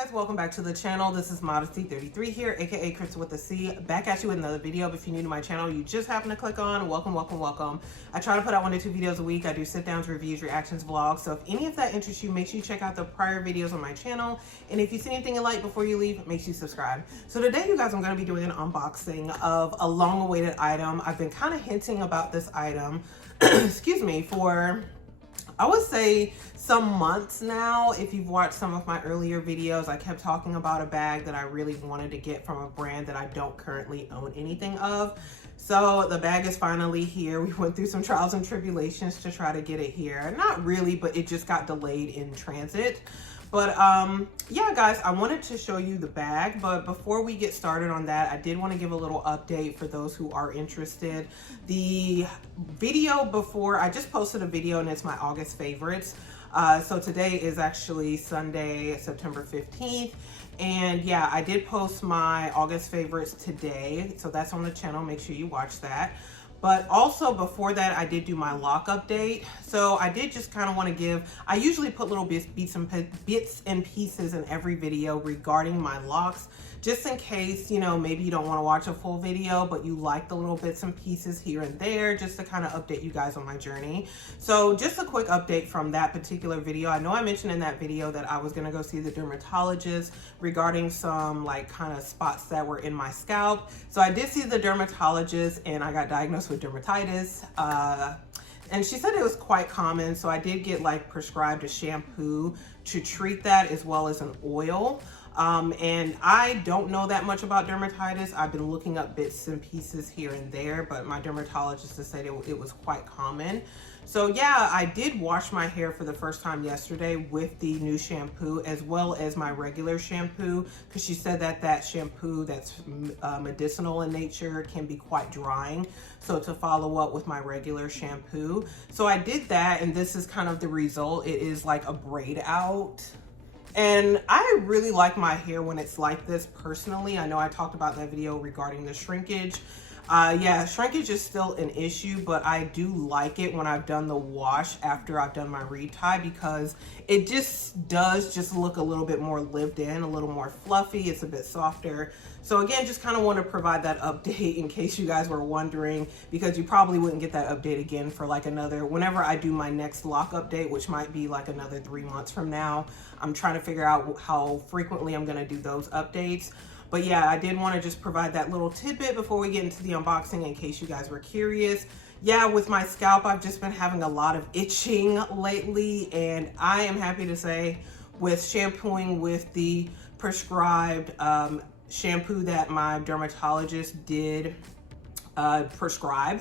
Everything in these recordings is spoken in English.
guys, welcome back to the channel. This is Modesty33 here, aka Crystal with a C, back at you with another video. If you're new to my channel, you just happen to click on, welcome. I try to put out 1 to 2 videos a week. I do sit downs, reviews, reactions, vlogs. So if any of that interests you, make sure you check out the prior videos on my channel. And if you see anything you like before you leave, make sure you subscribe. So today, you guys, I'm going to be doing an unboxing of a long awaited item. I've been kind of hinting about this item, excuse me, for I would say some months now. If you've watched some of my earlier videos, I kept talking about a bag that I really wanted to get from a brand that I don't currently own anything of. So the bag is finally here. We went through some trials and tribulations to try to get it here. Not really, but it just got delayed in transit. But yeah, guys, I wanted to show you the bag, but before we get started on that, I did want to give a little update for those who are interested. The video before, I just posted a video and it's my August favorites. So today is actually Sunday, September 15th. And yeah, I did post my August favorites today. So that's on the channel. Make sure you watch that. But also before that, I did do my lock update. So I did just kind of want to give, I usually put little bits and pieces in every video regarding my locks, just in case, you know, maybe you don't want to watch a full video, but you like the little bits and pieces here and there, just to kind of update you guys on my journey. So just a quick update from that particular video. I know I mentioned in that video that I was going to go see the dermatologist regarding some like kind of spots that were in my scalp. So I did see the dermatologist and I got diagnosed with dermatitis. And she said it was quite common. So I did get like prescribed a shampoo to treat that, as well as an oil. And I don't know that much about dermatitis. I've been looking up bits and pieces here and there, but my dermatologist has said it was quite common. So yeah, I did wash my hair for the first time yesterday with the new shampoo, as well as my regular shampoo, because she said that that shampoo that's medicinal in nature can be quite drying. So to follow up with my regular shampoo. So I did that, and this is kind of the result. It is like a braid out. And I really like my hair when it's like this personally. I know I talked about that video regarding the shrinkage. Yeah, shrinkage is still an issue, but I do like it when I've done the wash after I've done my retie, because it just does just look a little bit more lived in, a little more fluffy. It's a bit softer. So again, just kind of want to provide that update in case you guys were wondering, because you probably wouldn't get that update again for like another, whenever I do my next lock update, which might be like another 3 months from now. I'm trying to figure out how frequently I'm going to do those updates. But yeah, I did want to just provide that little tidbit before we get into the unboxing in case you guys were curious. Yeah, with my scalp, I've just been having a lot of itching lately, and I am happy to say with shampooing with the prescribed shampoo that my dermatologist did prescribe,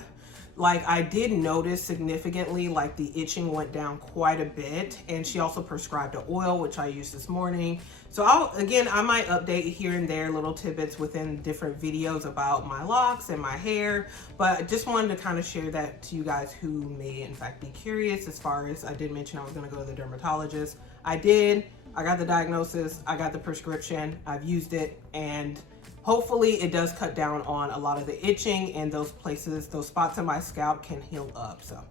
like I did notice significantly, like the itching went down quite a bit. And she also prescribed an oil, which I used this morning. So I might update here and there little tidbits within different videos about my locks and my hair, but I just wanted to kind of share that to you guys who may in fact be curious. As far as I did mention I was going to go to the dermatologist. I did. I got the diagnosis. I got the prescription. I've used it, and hopefully it does cut down on a lot of the itching, and those places, those spots in my scalp can heal up. So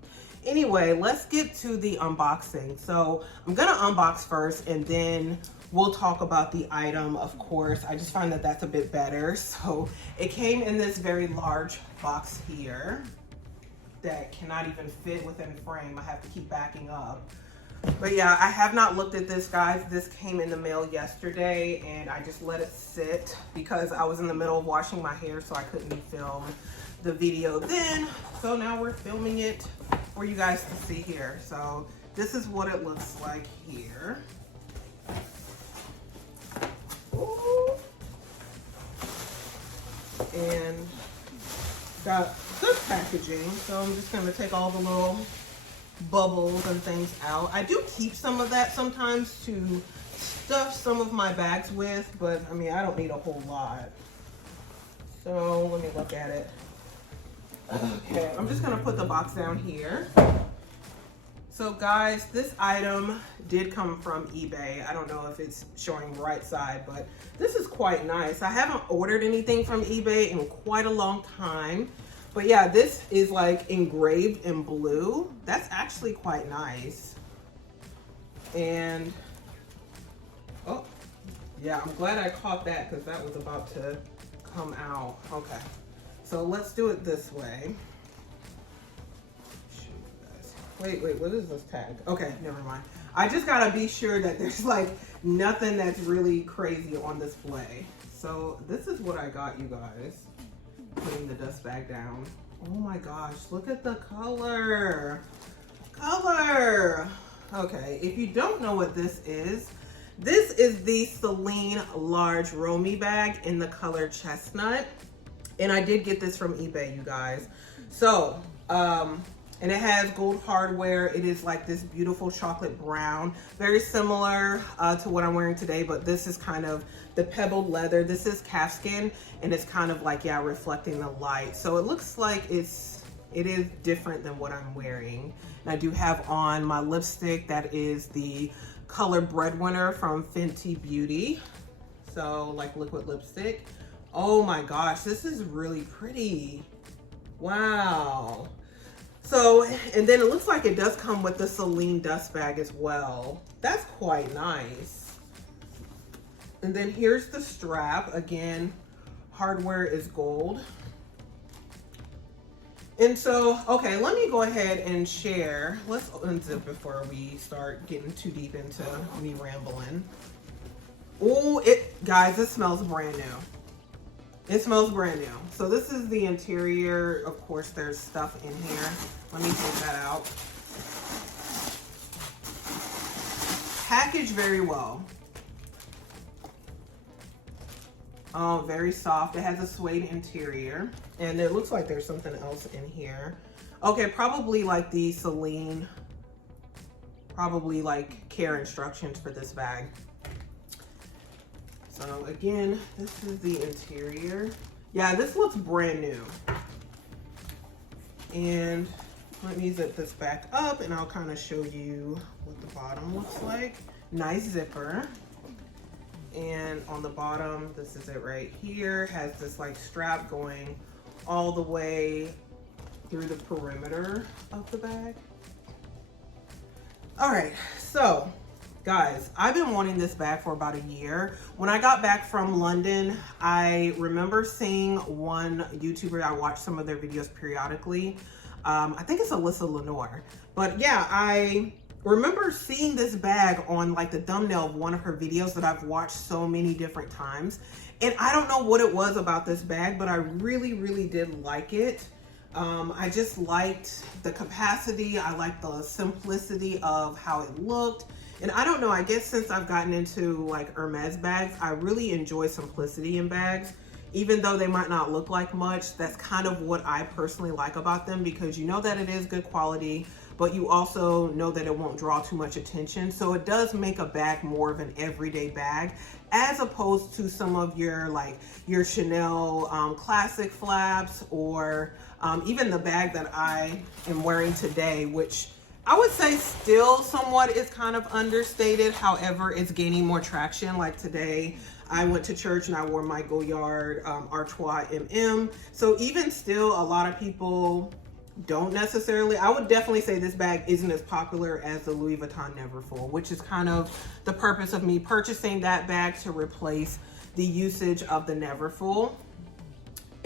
anyway, let's get to the unboxing. So I'm gonna unbox first, and then we'll talk about the item, of course. I just find that that's a bit better. So it came in this very large box here that cannot even fit within frame. I have to keep backing up. But yeah, I have not looked at this, guys. This came in the mail yesterday, and I just let it sit because I was in the middle of washing my hair, so I couldn't film the video then. So now we're filming it for you guys to see here. So this is what it looks like here. Ooh. And got good packaging. So I'm just gonna take all the little bubbles and things out. I do keep some of that sometimes to stuff some of my bags with, but I mean, I don't need a whole lot. So let me look at it. Okay, I'm just gonna put the box down here. So guys, this item did come from eBay. I don't know if it's showing right side, but this is quite nice. I haven't ordered anything from eBay in quite a long time. But yeah, this is like engraved in blue. That's actually quite nice. And, oh, Yeah, I'm glad I caught that because that was about to come out. Okay, so let's do it this way. Wait, what is this tag? Okay, never mind. I just gotta be sure that there's like nothing that's really crazy on display. So this is what I got, you guys. Putting the dust bag down. Oh my gosh, look at the color. Okay, if you don't know what this is the Celine large Romy bag in the color chestnut. And I did get this from eBay, you guys. So, and it has gold hardware. It is like this beautiful chocolate brown, very similar to what I'm wearing today, but this is kind of the pebbled leather. This is calfskin, and it's kind of like, yeah, reflecting the light. So it looks like it is different than what I'm wearing. And I do have on my lipstick that is the color Breadwinner from Fenty Beauty. So like liquid lipstick. Oh my gosh, this is really pretty. Wow. So, and then it looks like it does come with the Celine dust bag as well. That's quite nice. And then here's the strap. Again, hardware is gold. And so, okay, let me go ahead and share. Let's unzip before we start getting too deep into me rambling. Oh, guys, it smells brand new. It smells brand new. So this is the interior. Of course, there's stuff in here. Let me take that out. Packaged very well. Oh, very soft. It has a suede interior. And it looks like there's something else in here. Okay, probably like the Celine, probably like care instructions for this bag. So again, this is the interior. Yeah, this looks brand new. And let me zip this back up and I'll kind of show you what the bottom looks like. Nice zipper. And on the bottom, this is it right here, has this like strap going all the way through the perimeter of the bag. All right, so guys, I've been wanting this bag for about a year. When I got back from London, I remember seeing one YouTuber, I watched some of their videos periodically. I think it's Alyssa Lenore. But yeah, I remember seeing this bag on like the thumbnail of one of her videos that I've watched so many different times. And I don't know what it was about this bag, but I really, really did like it. I just liked the capacity. I liked the simplicity of how it looked. And I don't know, I guess since I've gotten into like Hermes bags, I really enjoy simplicity in bags. Even though they might not look like much, that's kind of what I personally like about them, because you know that it is good quality, but you also know that it won't draw too much attention. So it does make a bag more of an everyday bag, as opposed to some of your like your Chanel classic flaps, or even the bag that I am wearing today, which I would say still somewhat is kind of understated. However, it's gaining more traction. Like today, I went to church and I wore my Goyard Artois MM. So even still, a lot of people don't necessarily, I would definitely say this bag isn't as popular as the Louis Vuitton Neverfull, which is kind of the purpose of me purchasing that bag, to replace the usage of the Neverfull.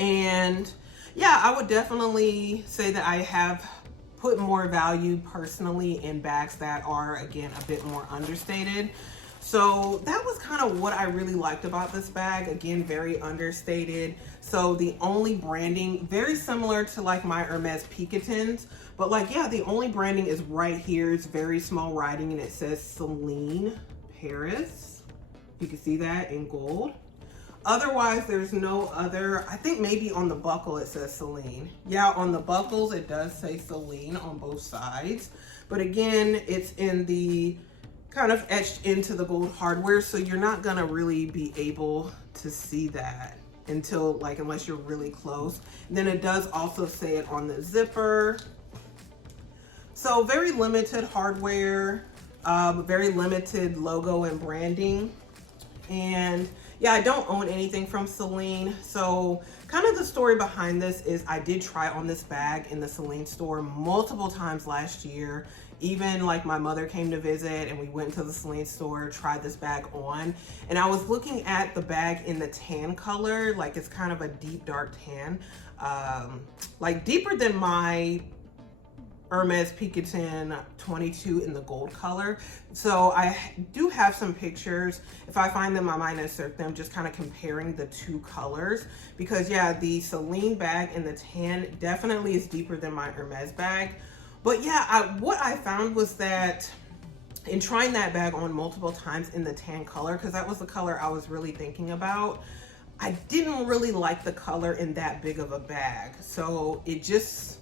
And yeah, I would definitely say that I have put more value personally in bags that are, again, a bit more understated. So that was kind of what I really liked about this bag. Again, very understated. So the only branding, very similar to like my Hermes Picatins, but like, yeah, the only branding is right here. It's very small writing and it says Celine Paris. You can see that in gold. Otherwise, there's no other, I think maybe on the buckle it says Celine. Yeah, on the buckles it does say Celine on both sides. But again, it's in the kind of etched into the gold hardware, so you're not gonna really be able to see that until like, unless you're really close. And then it does also say it on the zipper. So very limited hardware, very limited logo and branding. And yeah, I don't own anything from Celine. So kind of the story behind this is I did try on this bag in the Celine store multiple times last year. even like my mother came to visit and we went to the Celine store, tried this bag on, and I was looking at the bag in the tan color, like it's kind of a deep dark tan, like deeper than my Hermes Picotin 22 in the gold color. So I do have some pictures. If I find them, I might insert them, just kind of comparing the two colors, because yeah, the Celine bag in the tan definitely is deeper than my Hermes bag. But yeah, what I found was that in trying that bag on multiple times in the tan color, because that was the color I was really thinking about, I didn't really like the color in that big of a bag. So it just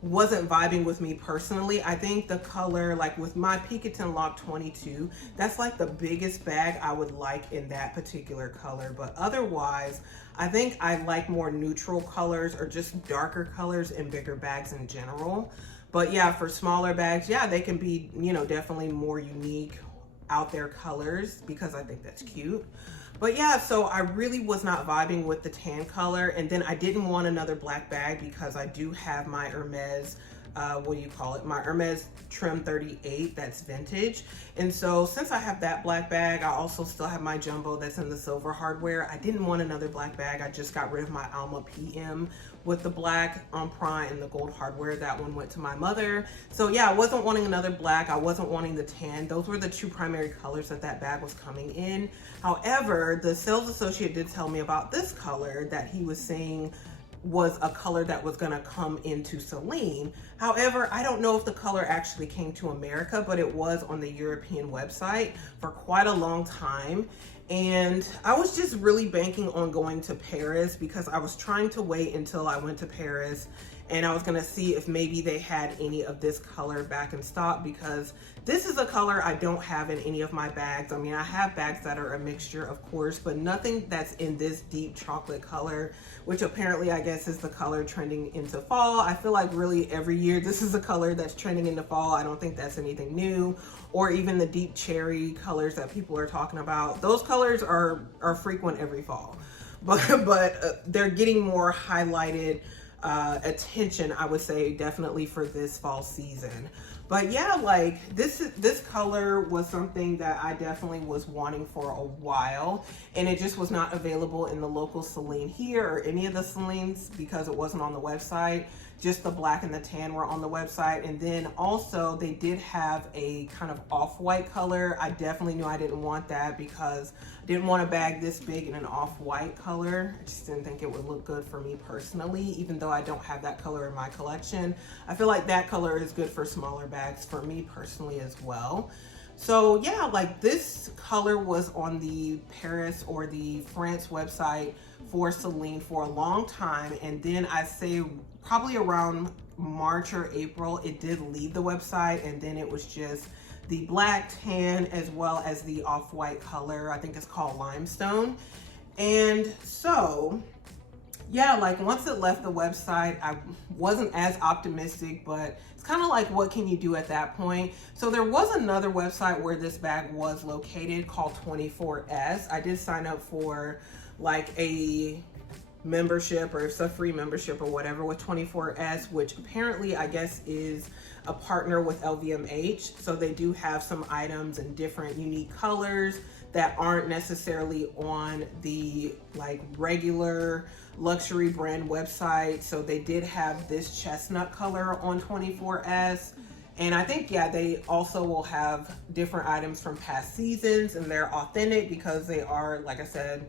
wasn't vibing with me personally. I think the color, like with my Picotin Lock 22, that's like the biggest bag I would like in that particular color. But otherwise, I think I like more neutral colors or just darker colors in bigger bags in general. But yeah, for smaller bags, yeah, they can be, you know, definitely more unique, out there colors, because I think that's cute. But yeah, so I really was not vibing with the tan color. And then I didn't want another black bag because I do have my Hermes, what do you call it? My Hermes Trim 38, that's vintage. And so since I have that black bag, I also still have my jumbo that's in the silver hardware. I didn't want another black bag. I just got rid of my Alma PM with the black emprunt and the gold hardware. That one went to my mother. So yeah, I wasn't wanting another black. I wasn't wanting the tan. Those were the two primary colors that that bag was coming in. However, the sales associate did tell me about this color that he was saying was a color that was going to come into Celine. However, I don't know if the color actually came to America, but it was on the European website for quite a long time. And I was just really banking on going to Paris because I was trying to wait until I went to Paris, and I was gonna see if maybe they had any of this color back in stock, because this is a color I don't have in any of my bags. I mean, I have bags that are a mixture, of course, but nothing that's in this deep chocolate color, which apparently I guess is the color trending into fall. I feel like really every year this is a color that's trending into fall. I don't think that's anything new. Or even the deep cherry colors that people are talking about. Those colors are frequent every fall, but they're getting more highlighted attention, I would say, definitely for this fall season. But yeah, like this color was something that I definitely was wanting for a while, and it just was not available in the local Celine here or any of the Celines because it wasn't on the website. Just the black and the tan were on the website. And then also they did have a kind of off-white color. I definitely knew I didn't want that because I didn't want a bag this big in an off-white color. I just didn't think it would look good for me personally, even though I don't have that color in my collection. I feel like that color is good for smaller bags for me personally as well. So yeah, like this color was on the Paris or the France website for Celine for a long time. And then I say probably around March or April, it did leave the website, and then it was just the black, tan, as well as the off-white color. I think it's called limestone. And so yeah, like once it left the website, I wasn't as optimistic, but it's kind of like, what can you do at that point? So there was another website where this bag was located called 24S. I did sign up for like a membership, or it's a free membership or whatever, with 24S, which apparently I guess is a partner with LVMH. So they do have some items in different unique colors that aren't necessarily on the like regular luxury brand website. So they did have this chestnut color on 24S. And I think, yeah, they also will have different items from past seasons, and they're authentic because they are, like I said,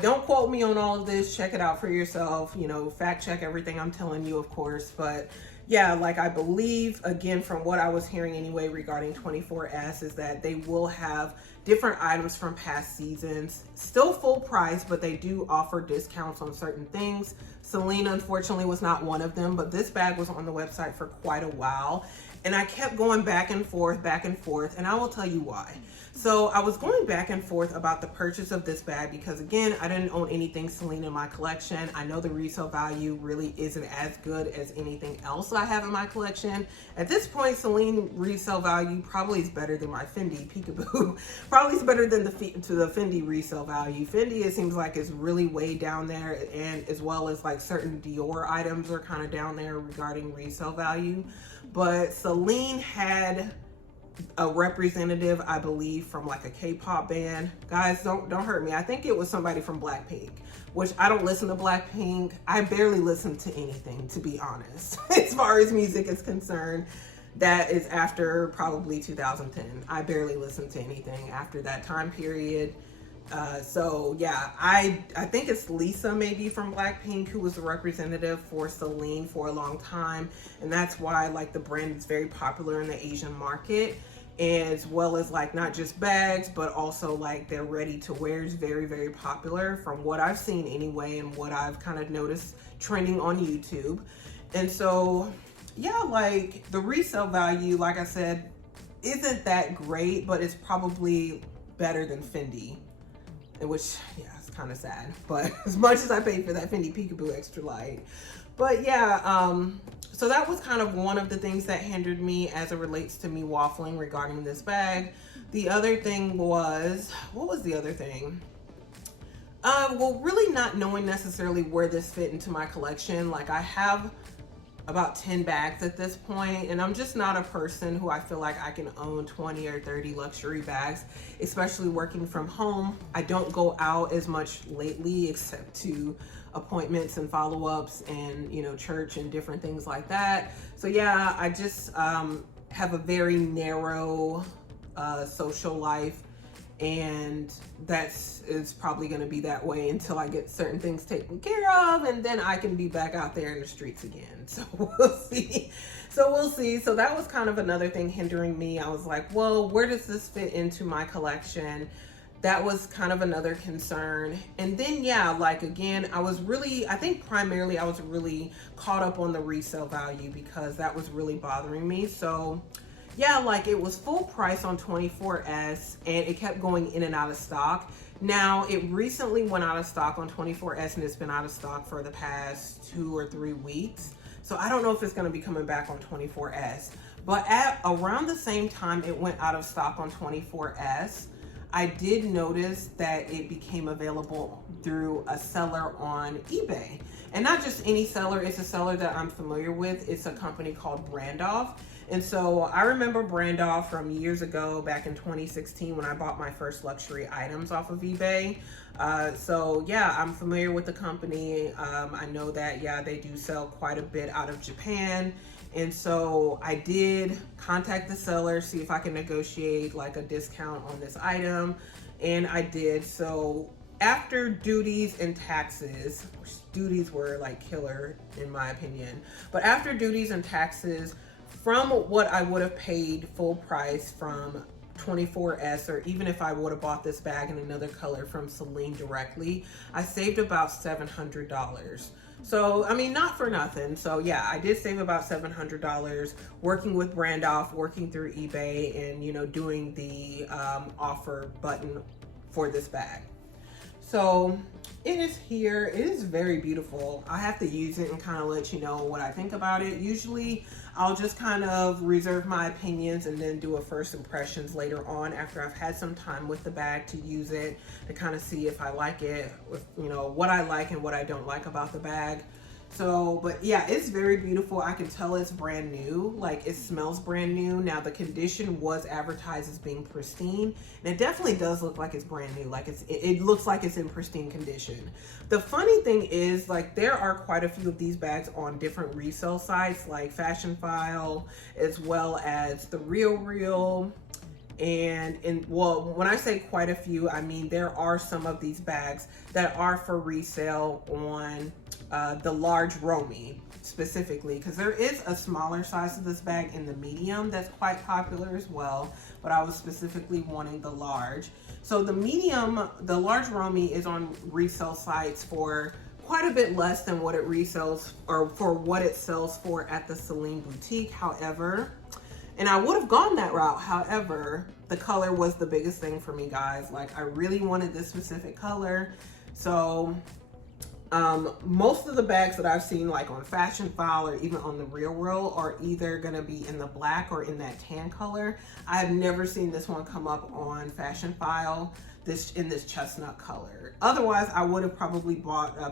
don't quote me on all of this, check it out for yourself, you know, fact check everything I'm telling you, of course. But yeah, like I believe, again, from what I was hearing anyway regarding 24S, is that they will have different items from past seasons, still full price, but they do offer discounts on certain things. Celine, unfortunately, was not one of them, but this bag was on the website for quite a while, and I kept going back and forth, and I will tell you why. So I was going back and forth about the purchase of this bag because, again, I didn't own anything Celine in my collection. I know the resale value really isn't as good as anything else I have in my collection. At this point, Celine resale value probably is better than my Fendi Peekaboo. Probably is better than the Fendi resale value. Fendi, it seems like, is really way down there, and as well as like certain Dior items are kind of down there regarding resale value. But Celine had a representative, I believe, from like a K-pop band. Guys, don't hurt me. I think it was somebody from Blackpink, which I don't listen to Blackpink. I barely listen to anything, to be honest. As far as music is concerned, that is after probably 2010. I barely listen to anything after that time period. So yeah, I think it's Lisa maybe from Blackpink who was the representative for Celine for a long time, and that's why like the brand is very popular in the Asian market, as well as like not just bags but also like their ready to wear is very, very popular from what I've seen anyway, and what I've kind of noticed trending on YouTube. And so yeah, like the resale value, like I said, isn't that great, but it's probably better than Fendi. Which, yeah, it's kind of sad, but as much as I paid for that Fendi Peekaboo Extra Light. But yeah, so that was kind of one of the things that hindered me as it relates to me waffling regarding this bag. The other thing was, what was the other thing? Well, really not knowing necessarily where this fit into my collection. Like I have about 10 bags at this point, and I'm just not a person who I feel like I can own 20 or 30 luxury bags, especially working from home. I don't go out as much lately except to appointments and follow-ups and, you know, church and different things like that. So yeah, I just have a very narrow social life, and it's probably going to be that way until I get certain things taken care of, and then I can be back out there in the streets again. So we'll see. So that was kind of another thing hindering me. I was like, well, where does this fit into my collection? That was kind of another concern. And then yeah, like again, I think primarily I was really caught up on the resale value because that was really bothering me. So yeah, like it was full price on 24S and it kept going in and out of stock. Now it recently went out of stock on 24S and it's been out of stock for the past 2 or 3 weeks. So I don't know if it's going to be coming back on 24S, but at around the same time it went out of stock on 24S, I did notice that it became available through a seller on eBay, and not just any seller. It's a seller that I'm familiar with. It's a company called Brandoff. And so I remember Brandoff from years ago, back in 2016, when I bought my first luxury items off of eBay. So yeah, I'm familiar with the company. I know that, yeah, they do sell quite a bit out of Japan. And so I did contact the seller, see if I can negotiate like a discount on this item. And I did. So after duties and taxes, which duties were like killer in my opinion, but after duties and taxes, from what I would have paid full price from 24S, or even if I would have bought this bag in another color from Celine directly, I saved about $700. So, I mean, not for nothing. So yeah, I did save about $700 working with Brandoff, working through eBay, and, you know, doing the offer button for this bag. So it is here. It is very beautiful. I have to use it and kind of let you know what I think about it. Usually I'll just kind of reserve my opinions and then do a first impressions later on after I've had some time with the bag to use it, to kind of see if I like it, with, you know, what I like and what I don't like about the bag. So, but yeah, it's very beautiful. I can tell it's brand new. Like, it smells brand new. Now, the condition was advertised as being pristine, and it definitely does look like it's brand new. Like, it looks like it's in pristine condition. The funny thing is, like, there are quite a few of these bags on different resale sites, like Fashion File, as well as The Real. And well, when I say quite a few, I mean there are some of these bags that are for resale on the large Romy specifically, because there is a smaller size of this bag in the medium that's quite popular as well, but I was specifically wanting the large. So the large Romy is on resale sites for quite a bit less than what it resells, or for what it sells for at the Celine boutique. However, and I would have gone that route. However, the color was the biggest thing for me, guys. Like, I really wanted this specific color. So most of the bags that I've seen, like on Fashion File or even on The Real World, are either gonna be in the black or in that tan color. I have never seen this one come up on Fashion File in this chestnut color. Otherwise, I would have probably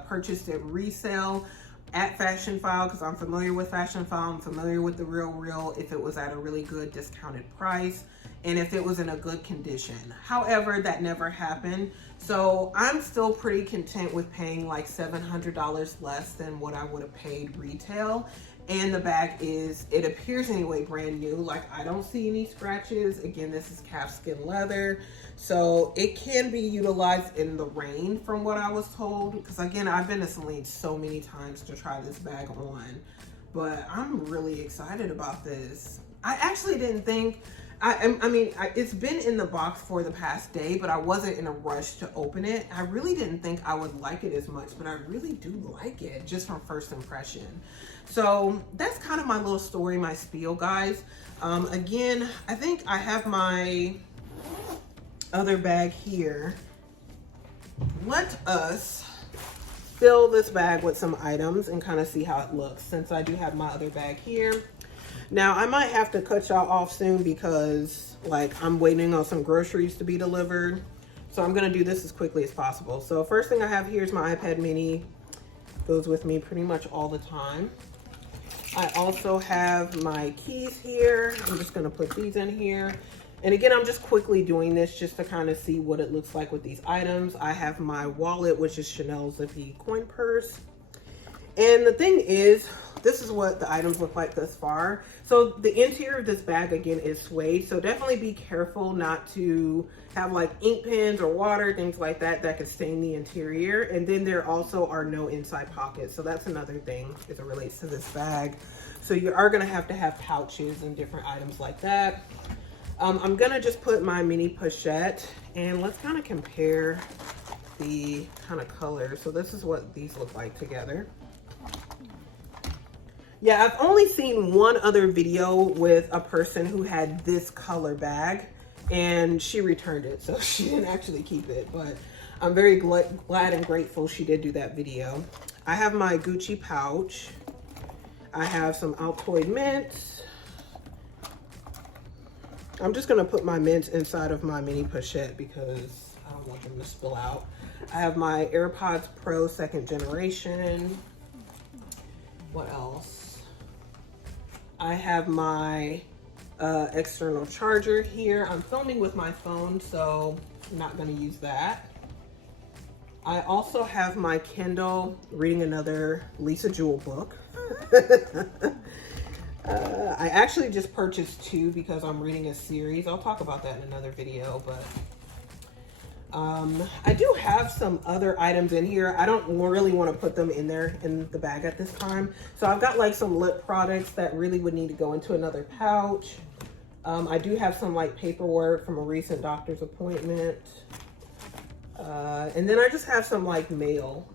purchased it resale. at Fashion File because I'm familiar with Fashion File. I'm familiar with the Real if it was at a really good discounted price and if it was in a good condition. However, that never happened. So I'm still pretty content with paying like $700 less than what I would have paid retail. And the bag is, it appears anyway, brand new. Like I don't see any scratches. Again, this is calfskin leather. So it can be utilized in the rain from what I was told. Because again, I've been to Celine so many times to try this bag on. But I'm really excited about this. I actually didn't think, it's been in the box for the past day, but I wasn't in a rush to open it. I really didn't think I would like it as much, but I really do like it just from first impression. So that's kind of my little story, my spiel, guys. Again, I think I have my other bag here. Let us fill this bag with some items and kind of see how it looks since I do have my other bag here. Now, I might have to cut y'all off soon because like I'm waiting on some groceries to be delivered. So I'm gonna do this as quickly as possible. So first thing I have here is my iPad mini. Goes with me pretty much all the time. I also have my keys here. I'm just gonna put these in here. And again, I'm just quickly doing this just to kind of see what it looks like with these items. I have my wallet, which is Chanel Zippy coin purse. And the thing is, this is what the items look like thus far. So the interior of this bag, again, is suede. So definitely be careful not to have like ink pens or water, things like that, that could stain the interior. And then there also are no inside pockets. So that's another thing as it relates to this bag. So you are gonna have to have pouches and different items like that. I'm gonna just put my mini pochette and let's kind of compare the kind of colors. So this is what these look like together. Yeah, I've only seen one other video with a person who had this color bag and she returned it. So she didn't actually keep it, but I'm very glad and grateful she did do that video. I have my Gucci pouch. I have some Altoid mints. I'm just gonna put my mints inside of my mini pochette because I don't want them to spill out. I have my AirPods Pro 2nd generation. What else? I have my external charger here. I'm filming with my phone, so I'm not gonna use that. I also have my Kindle, reading another Lisa Jewell book. I actually just purchased 2 because I'm reading a series. I'll talk about that in another video, but I do have some other items in here. I don't really want to put them in there in the bag at this time. So I've got like some lip products that really would need to go into another pouch. I do have some like paperwork from a recent doctor's appointment. And then I just have some like mail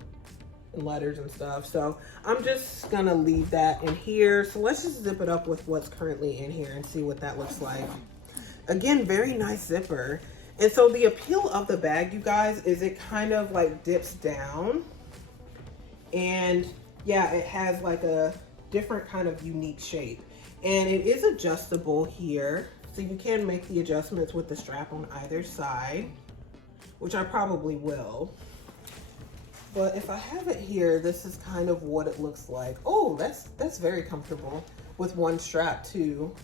and letters and stuff. So I'm just gonna leave that in here. So let's just zip it up with what's currently in here and see what that looks like. Again, very nice zipper. And so the appeal of the bag, you guys, is it kind of like dips down. And yeah, it has like a different kind of unique shape. And it is adjustable here. So you can make the adjustments with the strap on either side, which I probably will. But if I have it here, this is kind of what it looks like. Oh, that's very comfortable with one strap too.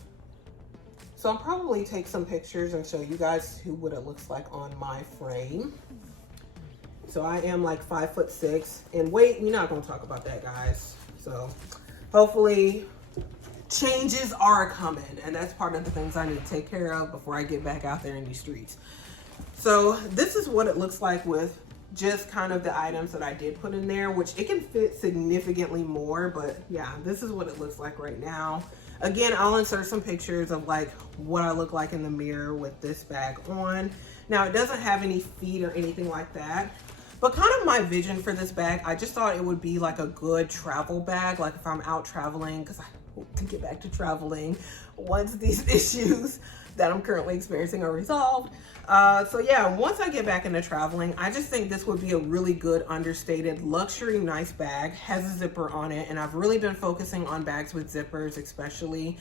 So I'll probably take some pictures and show you guys what it looks like on my frame. So I am like 5'6" and weight, we're not gonna talk about that, guys. So hopefully changes are coming, and that's part of the things I need to take care of before I get back out there in these streets. So this is what it looks like with just kind of the items that I did put in there, which it can fit significantly more, but yeah, this is what it looks like right now. Again, I'll insert some pictures of like what I look like in the mirror with this bag on. Now it doesn't have any feet or anything like that, but kind of my vision for this bag, I just thought it would be like a good travel bag. Like if I'm out traveling, because I hope to get back to traveling once these issues that I'm currently experiencing are resolved. So yeah, once I get back into traveling, I just think this would be a really good, understated, luxury, nice bag. Has a zipper on it, and I've really been focusing on bags with zippers, especially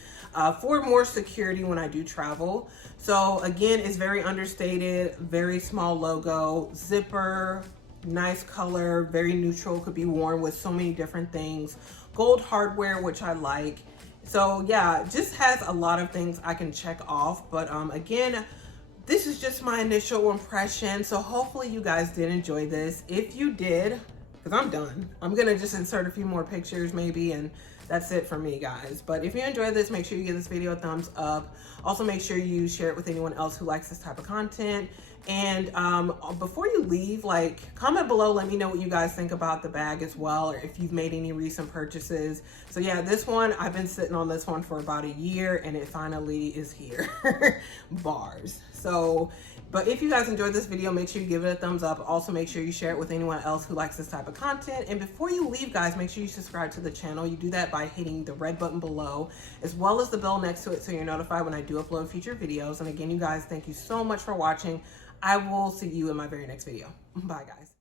for more security when I do travel. So again, it's very understated, very small logo, zipper, Nice color, very neutral, could be worn with so many different things. Gold hardware, which I like. So yeah, just has a lot of things I can check off. But again, this is just my initial impression. So hopefully you guys did enjoy this. If you did, because I'm done, I'm gonna just insert a few more pictures maybe, and that's it for me, guys. But if you enjoyed this, make sure you give this video a thumbs up. Also, make sure you share it with anyone else who likes this type of content. And before you leave, like, comment below, let me know what you guys think about the bag as well, or if you've made any recent purchases. So yeah, this one, I've been sitting on this one for about a year, and it finally is here. Bars. So, but if you guys enjoyed this video, make sure you give it a thumbs up. Also, make sure you share it with anyone else who likes this type of content. And before you leave, guys, make sure you subscribe to the channel. You do that by hitting the red button below, as well as the bell next to it, so you're notified when I do upload future videos. And again, you guys, thank you so much for watching. I will see you in my very next video. Bye, guys.